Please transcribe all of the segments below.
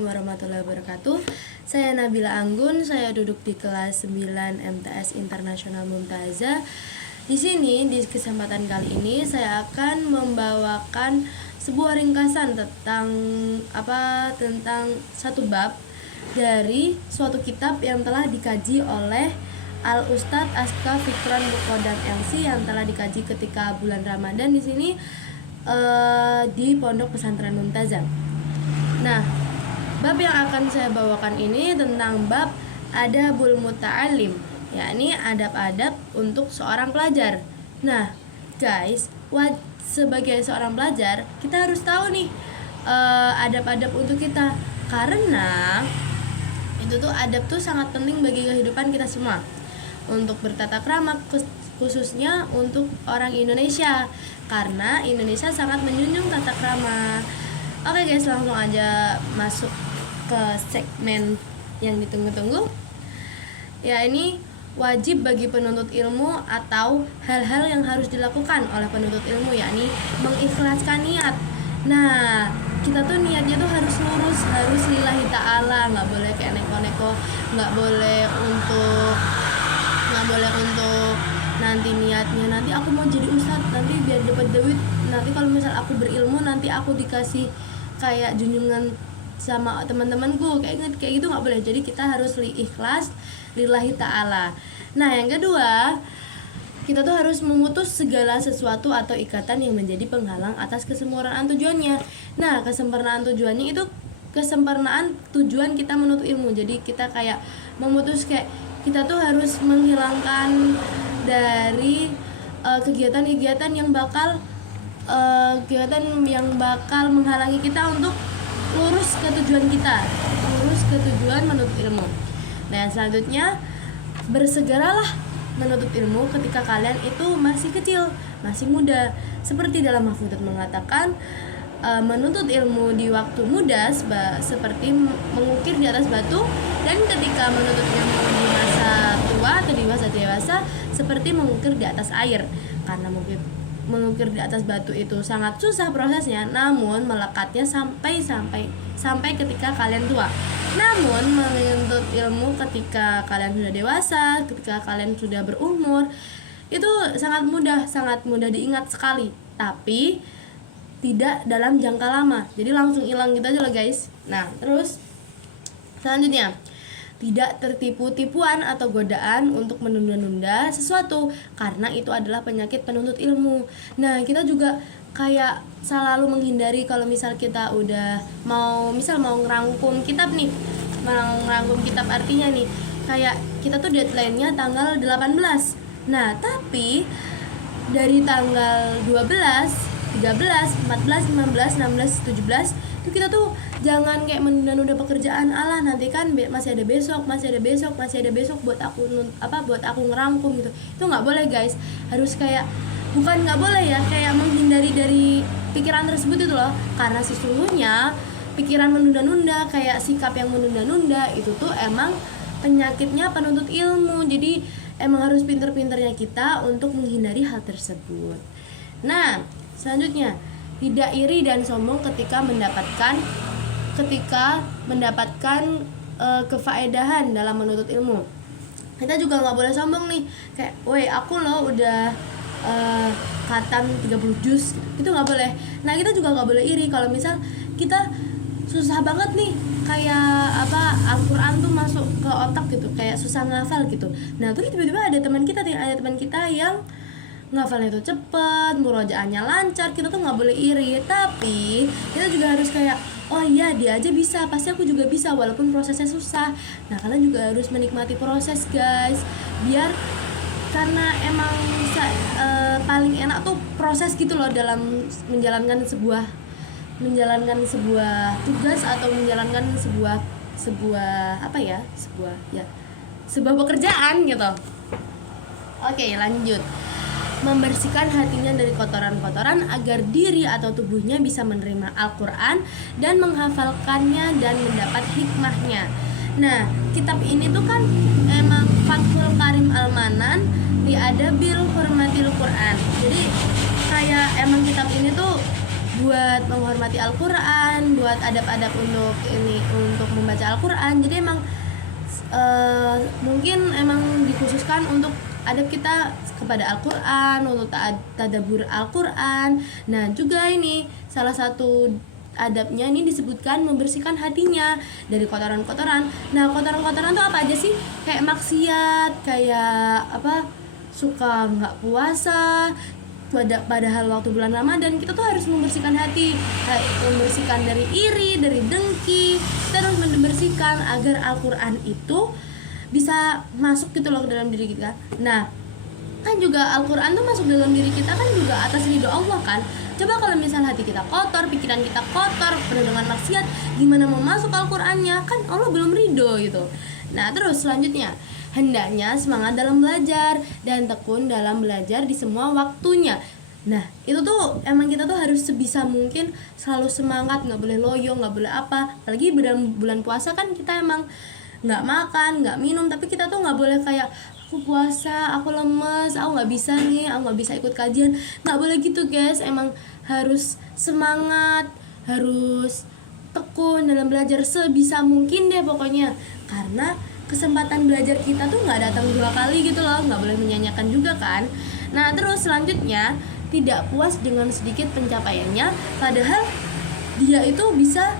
Assalamualaikum warahmatullahi wabarakatuh. Saya Nabila Anggun, saya duduk di kelas 9 MTS Internasional Mumtazah. Di sini di kesempatan kali ini saya akan membawakan sebuah ringkasan tentang satu bab dari suatu kitab yang telah dikaji oleh Al-Ustadz Aska Fikran Mukodam MC yang telah dikaji ketika bulan Ramadan di sini di Pondok Pesantren Mumtazah. Nah, bab yang akan saya bawakan ini tentang bab adabul muta'alim, yakni adab-adab untuk seorang pelajar. Nah, guys, sebagai seorang pelajar kita harus tahu nih adab-adab untuk kita, karena itu tuh adab tuh sangat penting bagi kehidupan kita semua. Untuk bertata krama, khususnya untuk orang Indonesia, karena Indonesia sangat menjunjung tata krama. Oke guys, langsung aja masuk ke segmen yang ditunggu-tunggu. Ya, ini wajib bagi penuntut ilmu atau hal-hal yang harus dilakukan oleh penuntut ilmu, yakni mengikhlaskan niat. Nah, kita tuh niatnya tuh harus lurus, harus lillahi ta'ala, nggak boleh kayak neko-neko, nggak boleh untuk nanti niatnya nanti aku mau jadi ustadz, nanti biar dapat duit, nanti kalau misal aku berilmu nanti aku dikasih kayak junjungan sama teman-temanku, kayak gitu nggak boleh. Jadi kita harus ikhlas lillahi ta'ala. Nah, yang kedua, kita tuh harus memutus segala sesuatu atau ikatan yang menjadi penghalang atas kesempurnaan tujuannya. Nah, kesempurnaan tujuannya itu kesempurnaan tujuan kita menuntut ilmu. Jadi kita kayak memutus, kayak kita tuh harus menghilangkan dari kegiatan-kegiatan yang bakal menghalangi kita untuk lurus ke tujuan kita, lurus ke tujuan menuntut ilmu. Nah, selanjutnya, bersegeralah menuntut ilmu ketika kalian itu masih kecil, masih muda. Seperti dalam Mahfudzat mengatakan, menuntut ilmu di waktu muda seperti mengukir di atas batu, dan ketika menuntut ilmu di masa tua atau di masa dewasa seperti mengukir di atas air. Karena mengukir di atas batu itu sangat susah prosesnya, namun melekatnya sampai ketika kalian tua. Namun menuntut ilmu ketika kalian sudah dewasa, ketika kalian sudah berumur, itu sangat mudah diingat sekali, tapi tidak dalam jangka lama. Jadi langsung hilang gitu aja lah guys. Nah, terus selanjutnya, tidak tertipu tipuan atau godaan untuk menunda-nunda sesuatu, karena itu adalah penyakit penuntut ilmu. Nah, kita juga kayak selalu menghindari kalau misal kita udah mau ngerangkum kitab nih. Ngerangkum kitab artinya nih, kayak kita tuh deadline-nya tanggal 18. Nah, tapi dari tanggal 12, 13, 14, 15, 16, 17 itu kita tuh jangan kayak menunda-nunda pekerjaan. Allah, nanti kan masih ada besok buat aku ngerangkum gitu. Itu nggak boleh guys. Harus kayak, bukan nggak boleh ya, kayak menghindari dari pikiran tersebut itu loh. Karena sesungguhnya pikiran menunda-nunda, kayak sikap yang menunda-nunda itu tuh emang penyakitnya penuntut ilmu. Jadi emang harus pinter-pinternya kita untuk menghindari hal tersebut. Nah, selanjutnya, tidak iri dan sombong ketika mendapatkan kefaedahan dalam menuntut ilmu. Kita juga nggak boleh sombong nih, kayak, woi aku loh udah khatam 30 juz, itu nggak boleh. Nah, kita juga nggak boleh iri kalau misal kita susah banget nih, kayak Al-Quran tuh masuk ke otak gitu, kayak susah ngafal gitu. Nah, terus tiba-tiba ada teman kita yang ngafalnya itu cepet, murojaahnya lancar. Kita tuh nggak boleh iri, tapi kita juga harus kayak, oh iya dia aja bisa, pasti aku juga bisa walaupun prosesnya susah. Nah, kalian juga harus menikmati proses guys, biar karena emang paling enak tuh proses gitu loh dalam menjalankan sebuah tugas atau menjalankan sebuah pekerjaan gitu. Oke, lanjut. Membersihkan hatinya dari kotoran-kotoran agar diri atau tubuhnya bisa menerima Al-Quran dan menghafalkannya dan mendapat hikmahnya. Nah, kitab ini tuh kan emang Fathul Karim Al-Manan li adabil hurmatil Quran. Jadi kayak emang kitab ini tuh buat menghormati Al-Quran, buat adab-adab untuk Al-Quran. Jadi emang mungkin emang dikhususkan untuk adab kita kepada Al-Quran, untuk tadabbur Al-Quran. Nah juga ini salah satu adabnya ini disebutkan membersihkan hatinya dari kotoran-kotoran. Nah kotoran-kotoran tuh apa aja sih? Kayak maksiat, kayak apa, suka nggak puasa, padahal waktu bulan Ramadan kita tuh harus membersihkan hati, membersihkan dari iri, dari dengki, kita harus membersihkan agar Al-Quran itu bisa masuk gitu loh ke dalam diri kita. Nah kan juga Al-Quran tuh masuk dalam diri kita kan juga atas ridho Allah kan. Coba kalau misal hati kita kotor, pikiran kita kotor, penuh dengan maksiat, gimana mau masuk Al-Qurannya? Kan Allah belum ridho gitu. Nah terus selanjutnya, hendaknya semangat dalam belajar dan tekun dalam belajar di semua waktunya. Nah itu tuh emang kita tuh harus sebisa mungkin selalu semangat, nggak boleh loyo, nggak boleh apa. Apalagi bulan puasa kan kita emang nggak makan, nggak minum, tapi kita tuh nggak boleh kayak aku puasa, aku lemes, aku nggak bisa nih, aku nggak bisa ikut kajian. Nggak boleh gitu guys, emang harus semangat, harus tekun dalam belajar sebisa mungkin deh pokoknya. Karena kesempatan belajar kita tuh nggak datang 2 kali gitu loh, nggak boleh menyanyiakan juga kan. Nah terus selanjutnya, tidak puas dengan sedikit pencapaiannya, padahal dia itu bisa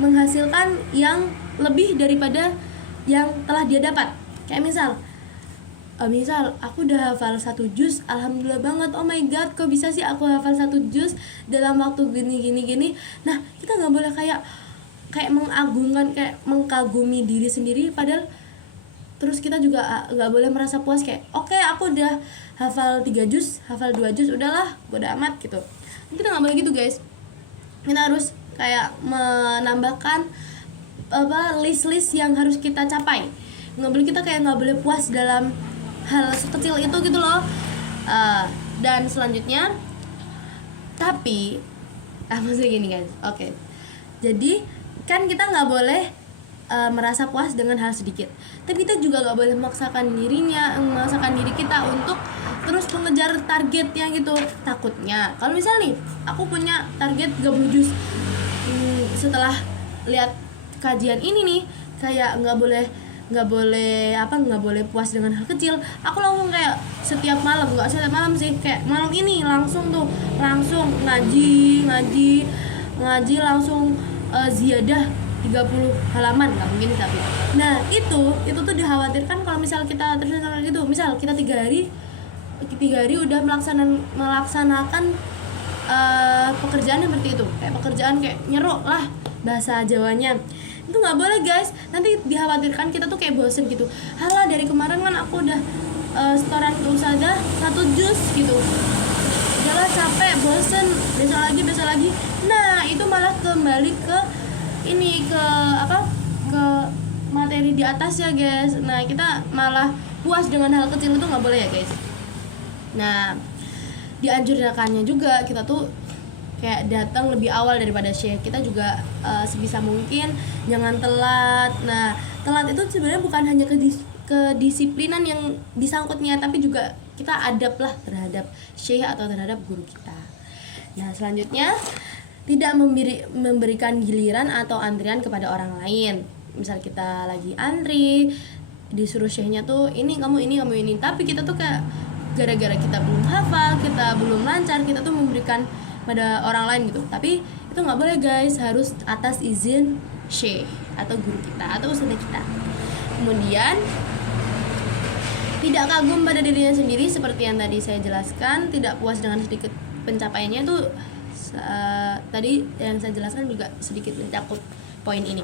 menghasilkan yang lebih daripada yang telah dia dapat. Kayak misal aku udah hafal 1 juz, alhamdulillah banget, oh my god kok bisa sih aku hafal 1 juz dalam waktu gini. Nah kita nggak boleh kayak mengagungkan, kayak mengkagumi diri sendiri, padahal terus kita juga nggak boleh merasa puas kayak oke, aku udah hafal 3 juz, hafal 2 juz, udahlah bodo amat gitu. Kita nggak boleh gitu guys, kita harus kayak menambahkan list yang harus kita capai. Nggak boleh kita kayak nggak boleh puas dalam hal sekecil itu gitu loh. Dan selanjutnya, tapi maksudnya gini guys, oke. Jadi kan kita nggak boleh merasa puas dengan hal sedikit, tapi kita juga nggak boleh memaksakan diri kita untuk terus mengejar targetnya gitu. Takutnya kalau misal nih aku punya target 30 juz, setelah lihat kajian ini nih kayak nggak boleh puas dengan hal kecil, aku langsung kayak setiap malam sih, kayak malam ini langsung ngaji langsung ziyadah 30 halaman, nggak mungkin tapi. Nah itu tuh dikhawatirkan kalau misal kita terus gitu, misal kita 3 hari udah melaksanakan pekerjaan seperti itu, kayak pekerjaan kayak nyerok lah bahasa Jawanya, itu nggak boleh guys. Nanti dikhawatirkan kita tuh kayak bosen gitu, halah dari kemarin kan aku udah setoran ke Ustazah 1 juz gitu, udahlah capek, bosen, besok lagi. Nah itu malah kembali ke materi di atas ya guys. Nah kita malah puas dengan hal kecil, itu nggak boleh ya guys. Nah dianjurkannya juga kita tuh kayak datang lebih awal daripada syekh. Kita juga sebisa mungkin jangan telat. Nah telat itu sebenarnya bukan hanya kedisiplinan yang disangkutnya, tapi juga kita adab lah terhadap syekh atau terhadap guru kita. Nah selanjutnya, tidak memberikan giliran atau antrian kepada orang lain. Misal kita lagi antri, disuruh syekhnya tuh ini kamu ini, tapi kita tuh kayak gara-gara kita belum hafal, kita belum lancar, kita tuh memberikan pada orang lain gitu. Tapi itu nggak boleh guys, harus atas izin syekh atau guru kita atau ustadzah kita. Kemudian tidak kagum pada dirinya sendiri, seperti yang tadi saya jelaskan. Tidak puas dengan sedikit pencapaiannya tuh tadi yang saya jelaskan juga sedikit mencakup poin ini.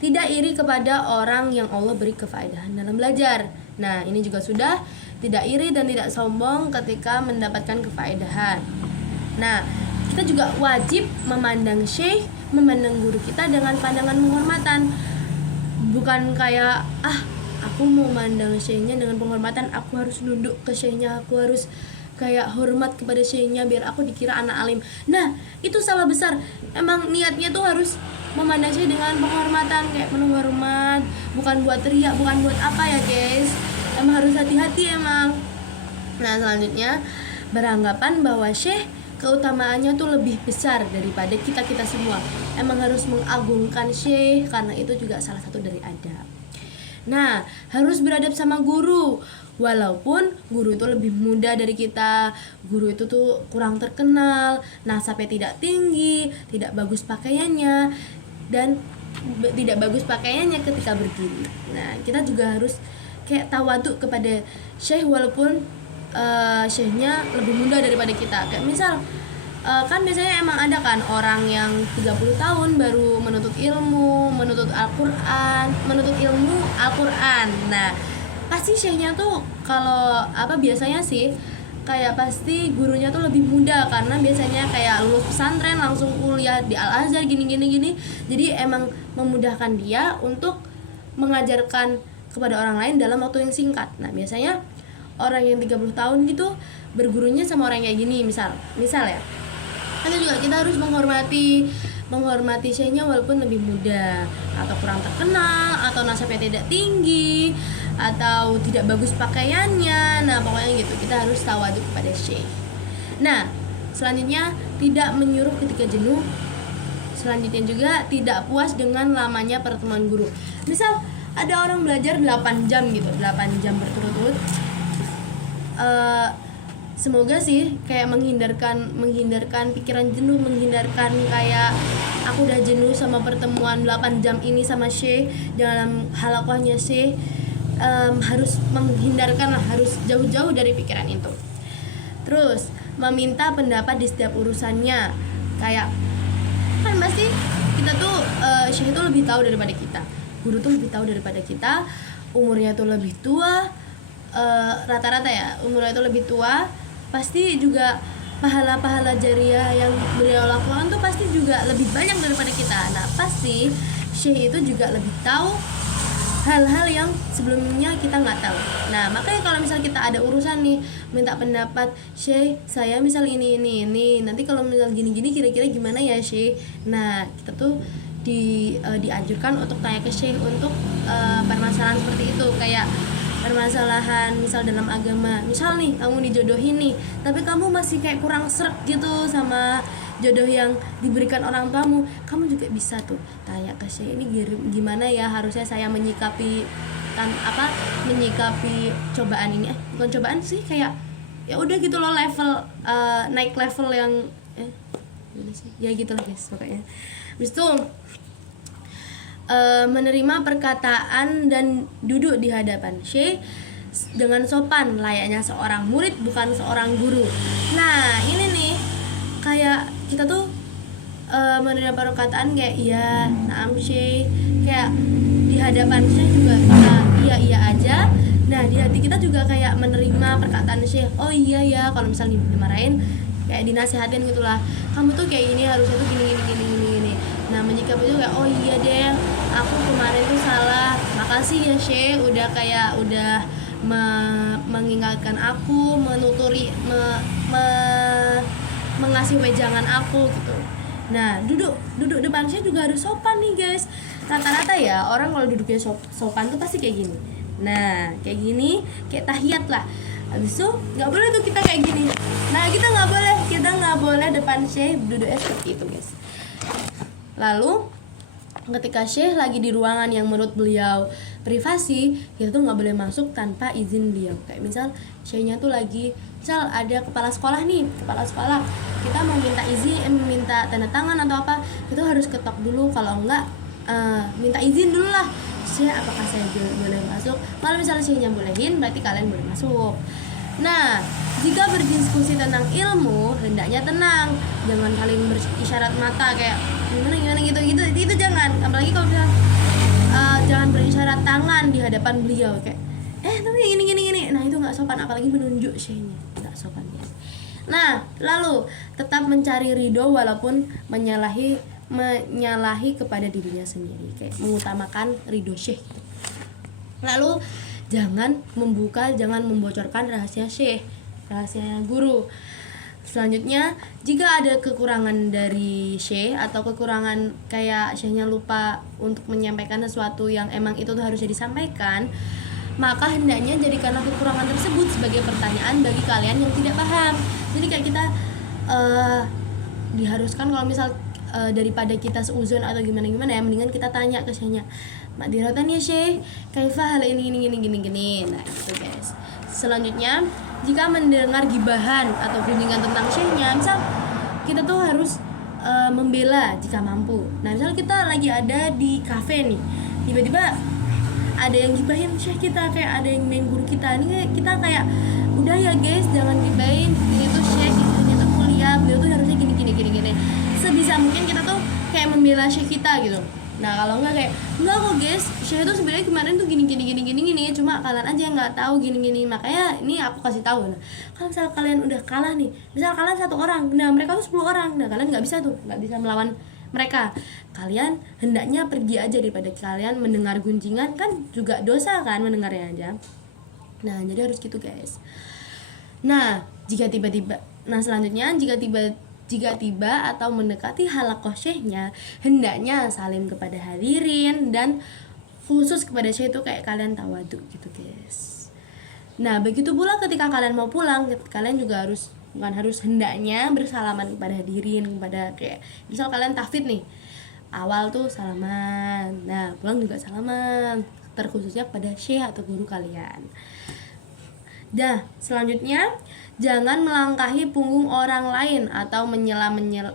Tidak iri kepada orang yang Allah beri kefaedahan dalam belajar. Nah ini juga sudah, tidak iri dan tidak sombong ketika mendapatkan kefaedahan. Nah kita juga wajib memandang syekh, memandang guru kita dengan pandangan penghormatan. Bukan kayak aku mau mandang syekhnya dengan penghormatan, aku harus nunduk ke syekhnya, aku harus kayak hormat kepada syekhnya biar aku dikira anak alim. Nah itu salah besar. Emang niatnya tuh harus memandang syekh dengan penghormatan, kayak penuh hormat, bukan buat teriak, bukan buat apa ya guys. Emang harus hati-hati emang. Nah selanjutnya, beranggapan bahwa syekh keutamaannya tuh lebih besar daripada kita semua. Emang harus mengagungkan syekh karena itu juga salah satu dari adab. Nah, harus beradab sama guru. Walaupun guru itu lebih muda dari kita, guru itu tuh kurang terkenal, nasabnya tidak tinggi, tidak bagus pakaiannya, dan tidak bagus pakaiannya ketika berdiri. Nah, kita juga harus kayak tawaduk kepada syekh walaupun syekhnya lebih muda daripada kita. Kayak misal kan biasanya emang ada kan orang yang 30 tahun baru menuntut ilmu, menuntut ilmu Al-Qur'an. Nah, pasti syekhnya tuh kalau biasanya sih kayak pasti gurunya tuh lebih muda karena biasanya kayak lulus pesantren langsung kuliah di Al-Azhar gini. Jadi emang memudahkan dia untuk mengajarkan kepada orang lain dalam waktu yang singkat. Nah, biasanya orang yang 30 tahun gitu bergurunya sama orang kayak gini, misal ya. Itu juga kita harus menghormati syekhnya walaupun lebih muda atau kurang terkenal atau nasabnya tidak tinggi atau tidak bagus pakaiannya. Nah, pokoknya gitu, kita harus tawaduk kepada syekh. Nah, selanjutnya tidak menyuruh ketika jenuh. Selanjutnya juga tidak puas dengan lamanya pertemuan guru. Misal ada orang belajar 8 jam gitu, 8 jam berturut-turut. Semoga sih kayak menghindarkan pikiran jenuh, menghindarkan kayak aku udah jenuh sama pertemuan 8 jam ini sama syekh dalam halakohnya syekh. Harus harus jauh-jauh dari pikiran itu. Terus meminta pendapat di setiap urusannya. Kayak kan pasti kita tuh syekh itu lebih tahu daripada kita, guru tuh lebih tahu daripada kita, umurnya tuh lebih tua, rata-rata ya umurnya itu lebih tua. Pasti juga pahala-pahala jariah yang beliau lakukan tuh pasti juga lebih banyak daripada kita. Nah, pasti syekh itu juga lebih tahu hal-hal yang sebelumnya kita nggak tahu. Nah, makanya kalau misal kita ada urusan nih, minta pendapat syekh, saya misal ini, nanti kalau misal gini-gini kira-kira gimana ya syekh. Nah, kita tuh dianjurkan untuk tanya ke syekh untuk permasalahan seperti itu. Kayak permasalahan misal dalam agama, misal nih kamu dijodohin nih tapi kamu masih kayak kurang srek gitu sama jodoh yang diberikan orang tuamu, kamu juga bisa tuh tanya ke syekh, ini gimana ya harusnya saya menyikapi cobaan ini, bukan cobaan sih, kayak ya udah gitu loh, level naik level yang gimana sih ya gitulah guys pokoknya. Habis itu menerima perkataan dan duduk di hadapan syekh dengan sopan layaknya seorang murid bukan seorang guru. Nah, ini nih kayak kita tuh menerima perkataan kayak iya, naam syekh, kayak di hadapan syekh juga kita iya aja. Nah, di hati kita juga kayak menerima perkataan syekh, oh iya ya, kalau misalnya dimarahin kayak dinasihatin gitulah, kamu tuh kayak gini, harusnya tuh gini. Nah, menyikapi juga oh iya deh, aku kemarin tuh salah, makasih ya syekh udah mengingatkan aku, mengasih wejangan aku gitu. Nah, duduk depan syekh juga harus sopan nih guys. Rata-rata ya orang kalau duduknya sopan tuh pasti kayak gini. Nah, kayak gini, kayak tahiyat lah. Habis itu nggak boleh tuh kita kayak gini. Nah, kita nggak boleh depan syekh duduknya seperti itu guys. Lalu ketika syekh lagi di ruangan yang menurut beliau privasi, kita tuh nggak boleh masuk tanpa izin beliau. Kayak misal syekhnya tuh lagi, misal ada kepala sekolah, kita mau minta izin, minta tanda tangan atau apa, kita harus ketok dulu, kalau enggak minta izin dulu lah, syekh apakah saya boleh masuk. Kalau misalnya syekhnya bolehin, berarti kalian boleh masuk. Nah, jika berdiskusi tentang ilmu, hendaknya tenang, jangan saling berisyarat mata kayak gimana gitu, itu jangan. Apalagi kalau misalnya jangan berisyarat tangan di hadapan beliau kayak tapi gini. Nah, itu nggak sopan, apalagi menunjuk syekhnya, nggak sopan guys. Nah, lalu tetap mencari ridho walaupun menyalahi kepada dirinya sendiri, kayak mengutamakan ridho syekh gitu. Lalu jangan membocorkan rahasia syekh, rahasia guru. Selanjutnya, jika ada kekurangan dari syekh atau kekurangan kayak syekhnya lupa untuk menyampaikan sesuatu yang emang itu tuh harusnya disampaikan, maka hendaknya jadikanlah kekurangan tersebut sebagai pertanyaan bagi kalian yang tidak paham. Jadi kayak kita eh, diharuskan kalau misal daripada kita seuzon atau gimana ya, mendingan kita tanya ke syekhnya, mak diratan ya syekh, kaifa hal ini gini. Nah itu guys. Selanjutnya, jika mendengar gibahan atau gunjingan tentang syekhnya, misal kita tuh harus membela jika mampu. Nah misal kita lagi ada di kafe nih, tiba-tiba ada yang gibahin syekh kita, kayak ada yang main guru kita, ini kita kayak udah ya guys, jangan gibahin, ini tuh syekh, ini tuh kuliah, beliau tuh harusnya gini. Sebisa mungkin kita tuh kayak membela syekh kita gitu. Nah kalau enggak kok guys, syekh tuh sebenarnya kemarin tuh gini, cuma kalian aja yang nggak tahu gini. Makanya ini aku kasih tahu. Nah kalau misal kalian udah kalah nih, misal kalian 1 orang, nah mereka tuh 10 orang, nah kalian nggak bisa melawan mereka. Kalian hendaknya pergi aja daripada kalian mendengar gunjingan, kan juga dosa kan mendengarnya aja. Nah jadi harus gitu guys. Nah selanjutnya jika tiba atau mendekati halaqah syekhnya, hendaknya salim kepada hadirin dan khusus kepada syekh itu kayak kalian tawadhu gitu guys. Nah begitu pula ketika kalian mau pulang, kalian juga hendaknya bersalaman kepada hadirin, kepada kayak misal kalian tahfidz nih, awal tuh salaman, nah pulang juga salaman, terkhususnya kepada syekh atau guru kalian. Nah selanjutnya, jangan melangkahi punggung orang lain atau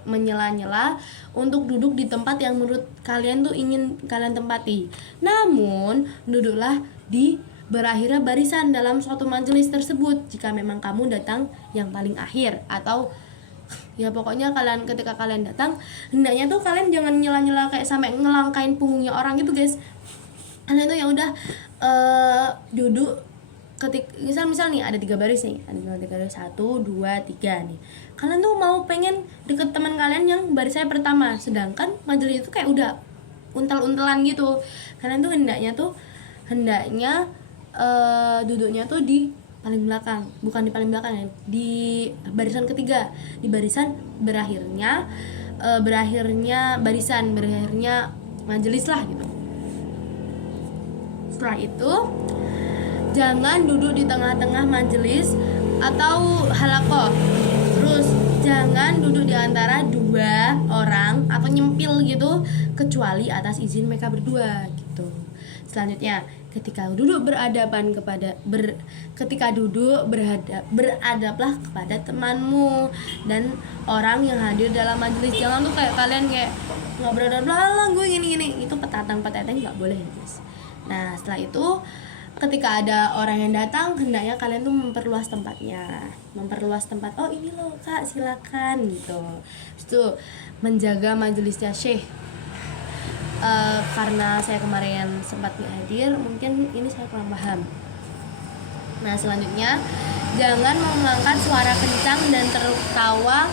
menyela-nyela untuk duduk di tempat yang menurut kalian tuh ingin kalian tempati. Namun, duduklah di berakhirnya barisan dalam suatu majelis tersebut jika memang kamu datang yang paling akhir, atau ya pokoknya ketika kalian datang, hendaknya tuh kalian jangan nyela-nyela kayak sampai ngelangkain punggungnya orang gitu guys. Kalian tuh ya udah duduk misal nih ada 3 baris nih, ada 3 baris 1, 2, 3 nih. Kalian tuh mau pengen deket teman kalian yang barisnya pertama, sedangkan majelis itu kayak udah untel-untelan gitu. Kalian tuh hendaknya duduknya tuh di paling belakang, bukan di paling belakang ya, di barisan ketiga, di barisan berakhirnya majelis lah gitu. Setelah itu jangan duduk di tengah-tengah majelis atau halaqah. Terus jangan duduk di antara 2 orang atau nyempil gitu, kecuali atas izin mereka berdua gitu. Selanjutnya, ketika duduk beradablah kepada temanmu dan orang yang hadir dalam majelis. Jangan tuh kayak kalian kayak nggak beradab lah, gue gini. Itu petatang nggak boleh guys. Nah setelah itu, ketika ada orang yang datang, hendaknya kalian tuh memperluas tempat. Oh ini loh kak, silakan gitu. Itu menjaga majelisnya syekh. Karena saya kemarin sempat nggak hadir, mungkin ini saya kurang paham. Nah selanjutnya, jangan mengangkat suara kencang dan tertawa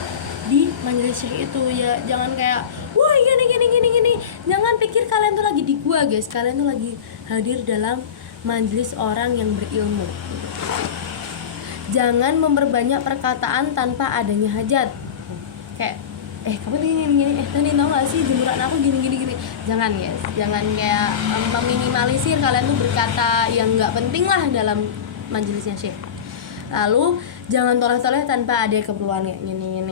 di majelis syekh itu ya. Jangan kayak wah gini. Jangan pikir kalian tuh lagi di gua guys, kalian tuh lagi hadir dalam majelis orang yang berilmu. Jangan memperbanyak perkataan tanpa adanya hajat. Kayak kamu gini. Tadi tau gak sih jemuran aku gini. Jangan guys, jangan kayak meminimalisir kalian tuh berkata yang nggak penting lah dalam majelisnya syekh. Lalu jangan toleh-toleh tanpa ada keperluan kayak gini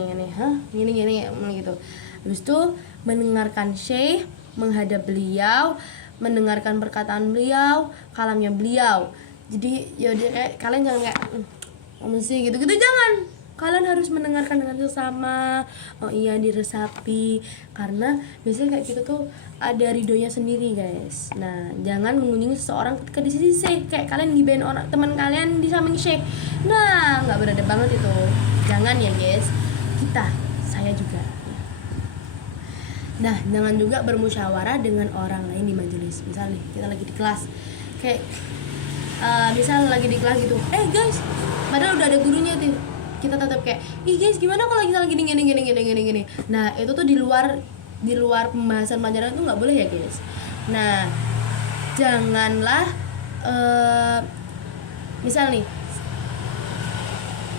gitu. Habis itu mendengarkan syekh, menghadap beliau, mendengarkan perkataan beliau, kalamnya beliau. Jadi ya kayak kalian jangan kayak mesti gitu jangan. Kalian harus mendengarkan dengan sesama. Oh iya, diresapi, karena biasanya kayak gitu tuh ada ridhonya sendiri guys. Nah jangan mengunjungi seseorang ketika di sisi syekh, kayak kalian gibahin orang teman kalian di samping syekh. Nah nggak beradab banget itu, jangan ya guys. Saya juga. Nah, jangan juga bermusyawarah dengan orang lain di majelis. Misal nih, kita lagi di kelas, kayak misal lagi di kelas gitu, guys, padahal udah ada gurunya tuh, kita tetap kayak, guys, gimana kalau kita lagi gini. Nah, itu tuh di luar pembahasan pelajaran tuh nggak boleh ya guys. Nah, janganlah misal nih